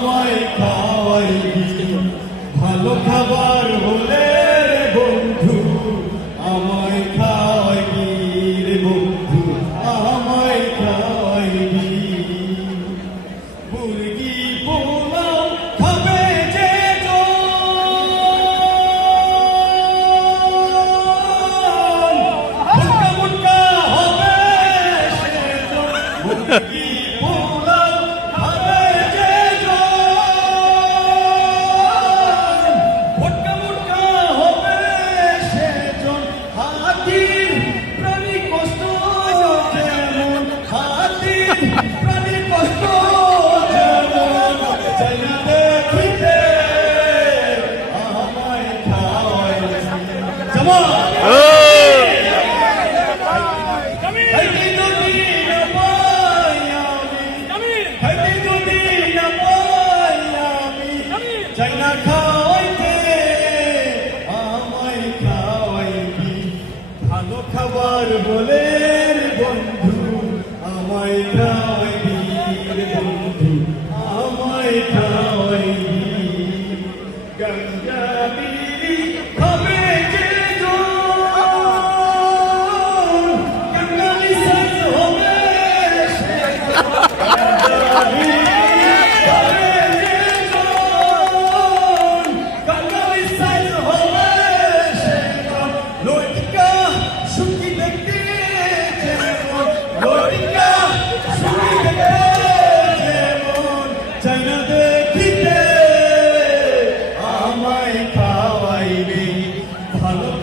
আমায় খাওয়াইবি ভালো খাবার হলে খাবার বলে বন্ধু আমায় খাওয়াই বন্ধু আমায় খাওয়াই গঙ্গাবি ভালো